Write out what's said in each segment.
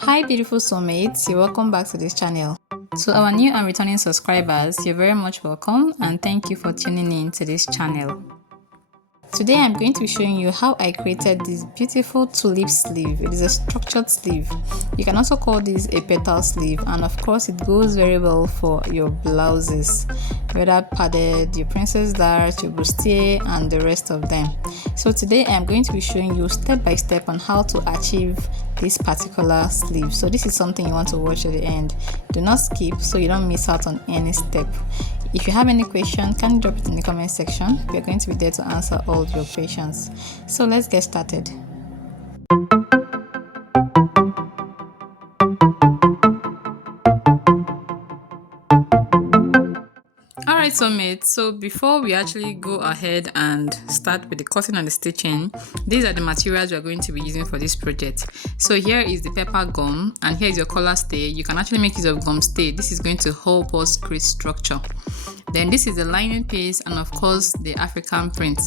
Hi beautiful soulmates, you're welcome back to this channel. To our new and returning subscribers, you're very much welcome and thank you for tuning in to this channel. Today I'm going to be showing you how I created this beautiful tulip sleeve. It is a structured sleeve. You can also call this a petal sleeve, and of course it goes very well for your blouses, whether padded, your princess dart, your bustier and the rest of them. So today I'm going to be showing you step by step on how to achieve this particular sleeve. So this is something you want to watch at the end. Do not skip so you don't miss out on any step. If you have any question, can you drop it in the comment section? We are going to be there to answer all your questions. So let's get started. Alright soulmates, so before we actually go ahead and start with the cutting and the stitching, these are the materials we are going to be using for this project. So here is the pepper gum and here is your collar stay. You can actually make use of gum stay. This is going to help us create structure. Then this is the lining piece and of course the African print.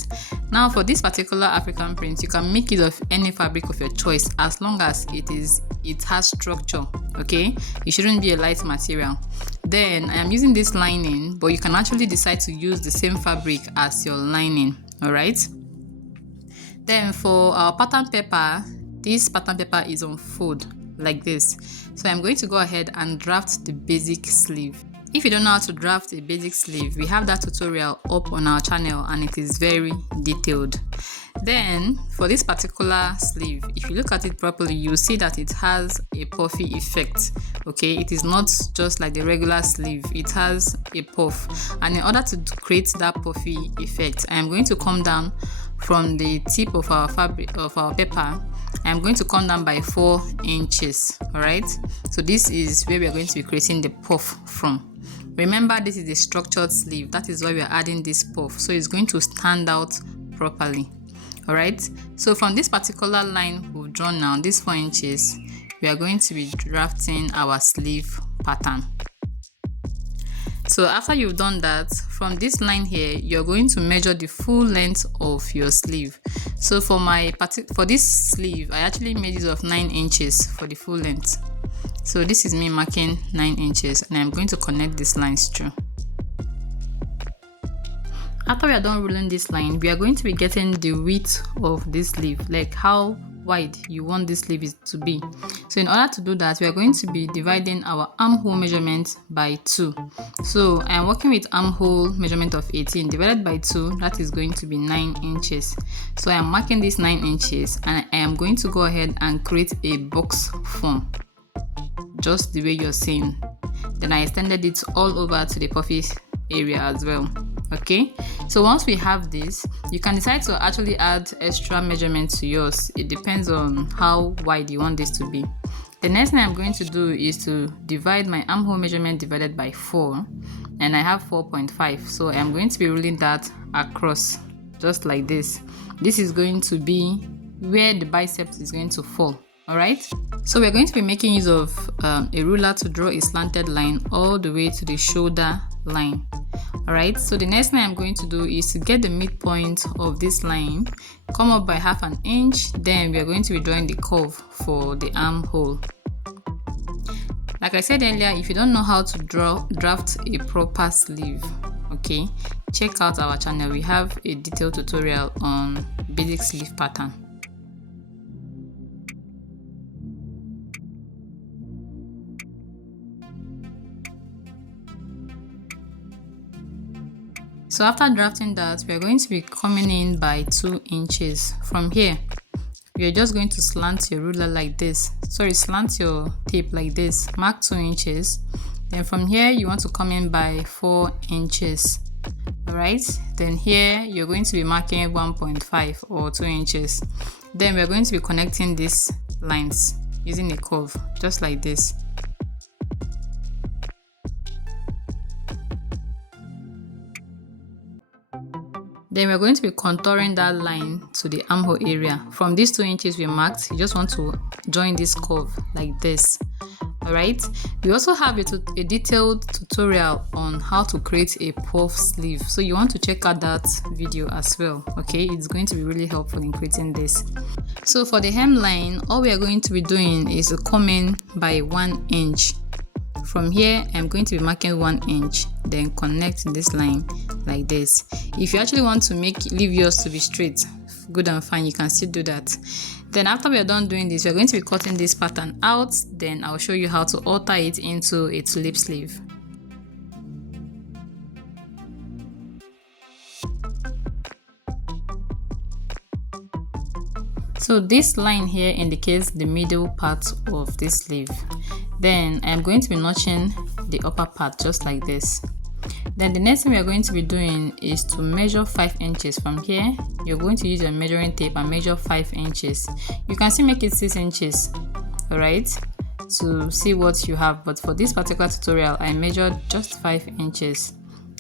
Now for this particular African print, you can make use of any fabric of your choice as long as it has structure, okay? It shouldn't be a light material. Then I am using this lining, but you can actually decide to use the same fabric as your lining, alright? Then for our pattern paper, this pattern paper is on fold like this. So I'm going to go ahead and draft the basic sleeve. If you don't know how to draft a basic sleeve, we have that tutorial up on our channel and it is very detailed. Then for this particular sleeve, if you look at it properly, you'll see that it has a puffy effect. Okay, it is not just like the regular sleeve, it has a puff. And in order to create that puffy effect, I am going to come down from the tip of our fabric of our paper. I'm going to come down by 4 inches. All right, so this is where we are going to be creating the puff from. Remember, this is a structured sleeve, that is why we are adding this puff, so it's going to stand out properly. All right, so from this particular line we've drawn now, this 4 inches, we are going to be drafting our sleeve pattern. So after you've done that, from this line here, you're going to measure the full length of your sleeve. So for this sleeve, I actually made use of 9 inches for the full length. So this is me marking 9 inches and I'm going to connect these lines through. After we are done rolling this line, we are going to be getting the width of this sleeve, like how wide you want this sleeve to be. So in order to do that, we are going to be dividing our armhole measurement by 2. So I am working with armhole measurement of 18 divided by 2, that is going to be 9 inches. So I am marking this 9 inches and I am going to go ahead and create a box form, just the way you're seeing. Then I extended it all over to the puffy area as well. Okay, so once we have this, you can decide to actually add extra measurements to yours. It depends on how wide you want this to be. The next thing I'm going to do is to divide my armhole measurement divided by 4, and I have 4.5, so I'm going to be ruling that across just like this. This is going to be where the biceps is going to fall. Alright, so we're going to be making use of a ruler to draw a slanted line all the way to the shoulder line. Alright, so the next thing I'm going to do is to get the midpoint of this line, come up by ½ an inch, then we are going to be drawing the curve for the armhole. Like I said earlier, if you don't know how to draft a proper sleeve, okay, check out our channel. We have a detailed tutorial on basic sleeve pattern. So after drafting that, we are going to be coming in by 2 inches. From here, we are just going to slant your ruler like this. Sorry, slant your tape like this. Mark 2 inches. Then from here, you want to come in by 4 inches. Alright, then here, you're going to be marking 1.5 or 2 inches. Then we're going to be connecting these lines using a curve, just like this. Then we're going to be contouring that line to the armhole area. From these 2 inches we marked, you just want to join this curve like this. Alright, we also have a detailed tutorial on how to create a puff sleeve, so you want to check out that video as well. Okay, it's going to be really helpful in creating this. So for the hemline, all we are going to be doing is coming by 1 inch. From here, I'm going to be marking 1 inch, then connect this line like this. If you actually want to leave yours to be straight, good and fine, you can still do that. Then after we are done doing this, we're going to be cutting this pattern out. Then I'll show you how to alter it into a tulip sleeve. So this line here indicates the middle part of this sleeve. Then I'm going to be notching the upper part just like this. Then the next thing we are going to be doing is to measure 5 inches. From here, you're going to use your measuring tape and measure 5 inches. You can still make it 6 inches, alright, to see what you have. But for this particular tutorial, I measured just 5 inches.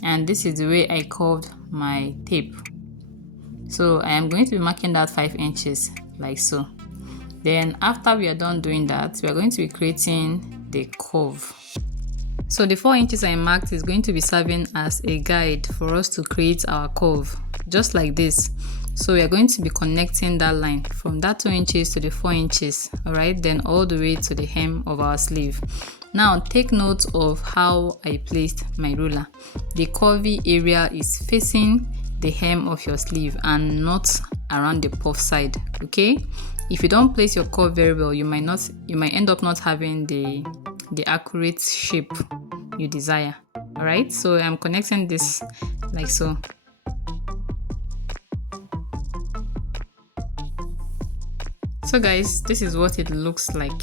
And this is the way I curved my tape. So I am going to be marking that 5 inches like so. Then after we are done doing that, we are going to be creating the curve. So the 4 inches I marked is going to be serving as a guide for us to create our curve, just like this. So we are going to be connecting that line from that 2 inches to the 4 inches, alright, then all the way to the hem of our sleeve. Now take note of how I placed my ruler. The curvy area is facing the hem of your sleeve and not around the puff side, okay? If you don't place your curve very well, you might end up not having the accurate shape you desire. All right, so I'm connecting this like so. So guys, this is what it looks like.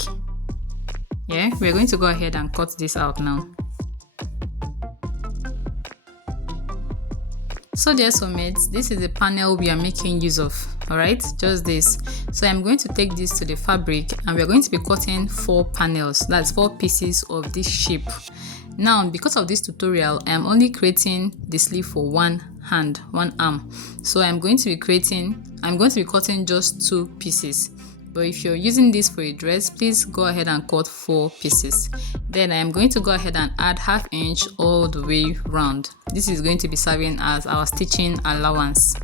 Yeah, we're going to go ahead and cut this out now. So dear soulmates, this is the panel we are making use of, alright, just this. So I'm going to take this to the fabric and we're going to be cutting 4 panels, that's 4 pieces of this shape. Now, because of this tutorial, I am only creating the sleeve for one hand, one arm. So I'm going to be cutting just 2 pieces. But if you're using this for a dress, please go ahead and cut 4 pieces. Then I am going to go ahead and add 1/2 inch all the way round. This is going to be serving as our stitching allowance.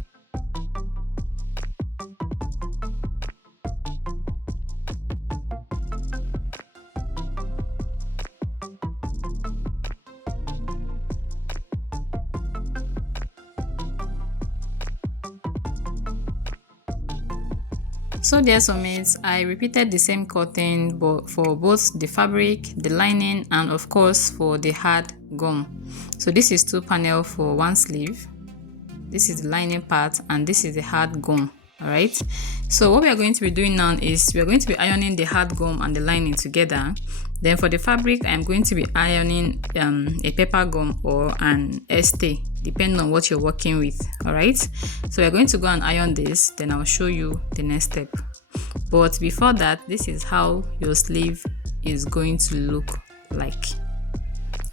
So dear soulmates, I repeated the same cutting for both the fabric, the lining, and of course for the hard gum. So this is 2 panels for one sleeve. This is the lining part and this is the hard gum. Alright, so what we are going to be doing now is we are going to be ironing the hard gum and the lining together. Then for the fabric, I am going to be ironing a pepper gum or an este, depending on what you're working with. Alright, so we're going to go and iron this, then I'll show you the next step. But before that, this is how your sleeve is going to look like.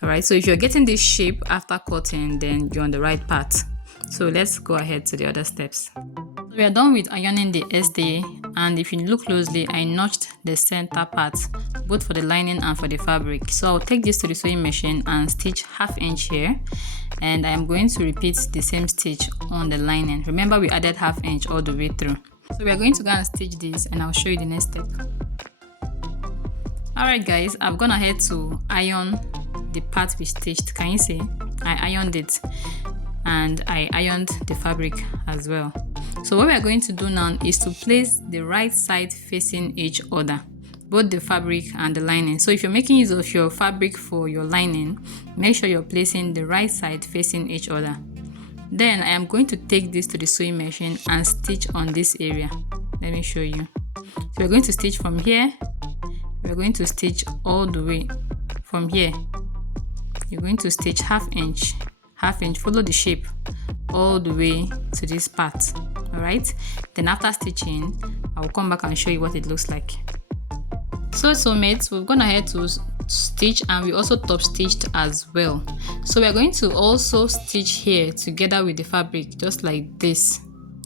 Alright, so if you're getting this shape after cutting, then you're on the right path. So let's go ahead to the other steps. We are done with ironing the este, and if you look closely, I notched the center part both for the lining and for the fabric. So I'll take this to the sewing machine and stitch 1/2 inch here, and I am going to repeat the same stitch on the lining. Remember, we added 1/2 inch all the way through. So we are going to go and stitch this and I'll show you the next step. Alright guys, I've gone ahead to iron the part we stitched. Can you see? I ironed it and I ironed the fabric as well. So what we are going to do now is to place the right side facing each other, both the fabric and the lining. So if you're making use of your fabric for your lining, make sure you're placing the right side facing each other. Then I am going to take this to the sewing machine and stitch on this area. Let me show you. So we're going to stitch from here. We're going to stitch all the way from here. You're going to stitch 1/2 inch, 1/2 inch, follow the shape all the way to this part. Alright, then after stitching, I will come back and show you what it looks like. So soulmates, we've gone ahead to stitch and we also top stitched as well. So we are going to also stitch here together with the fabric, just like this.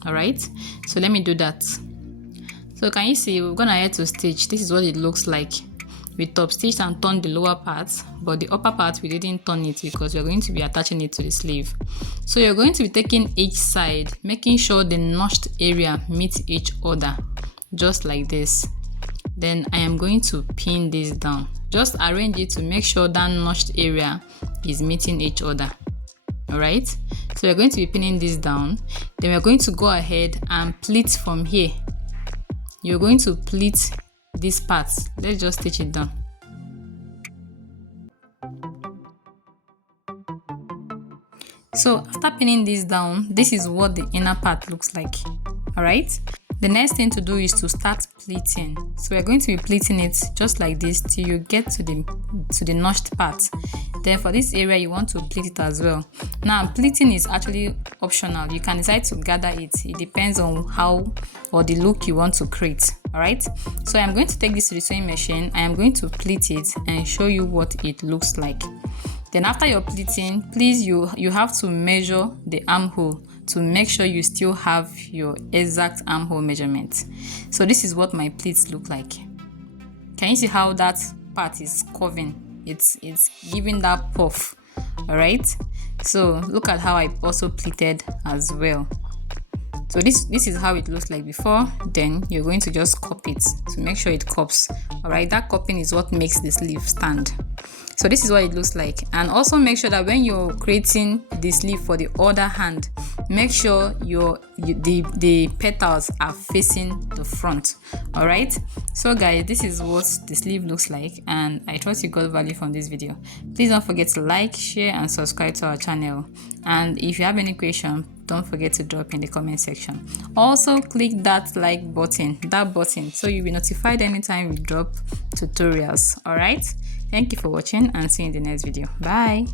Alright, so let me do that. So can you see, we've gone ahead to stitch. This is what it looks like. We top stitched and turned the lower part, but the upper part we didn't turn it because we're going to be attaching it to the sleeve. So you're going to be taking each side, making sure the notched area meets each other. just like this. Then I am going to pin this down. Just arrange it to make sure that notched area is meeting each other. Alright, so we're going to be pinning this down. Then we're going to go ahead and pleat from here. You're going to pleat this part. Let's just stitch it down. So after pinning this down, this is what the inner part looks like. Alright, the next thing to do is to start pleating. So we're going to be pleating it just like this till you get to the notched part. Then for this area you want to pleat it as well. Now pleating is actually optional. You can decide to gather it. It depends on how or the look you want to create. Alright, so I'm going to take this to the sewing machine. I am going to pleat it and show you what it looks like. Then after your pleating, please you have to measure the armhole to make sure you still have your exact armhole measurement. So this is what my pleats look like. Can you see how that part is curving? It's giving that puff. Alright, so look at how I also pleated as well. So this is how it looks like before. Then you're going to just cup it to make sure it cups. Alright, that cupping is what makes the sleeve stand. So this is what it looks like. And also make sure that when you're creating the sleeve for the other hand, make sure the petals are facing the front. Alright, so guys, this is what the sleeve looks like, and I trust you got value from this video. Please don't forget to like, share and subscribe to our channel. And if you have any question, don't forget to drop in the comment section. Also click that like button, so you'll be notified anytime we drop tutorials. Alright, thank you for watching and see you in the next video. Bye.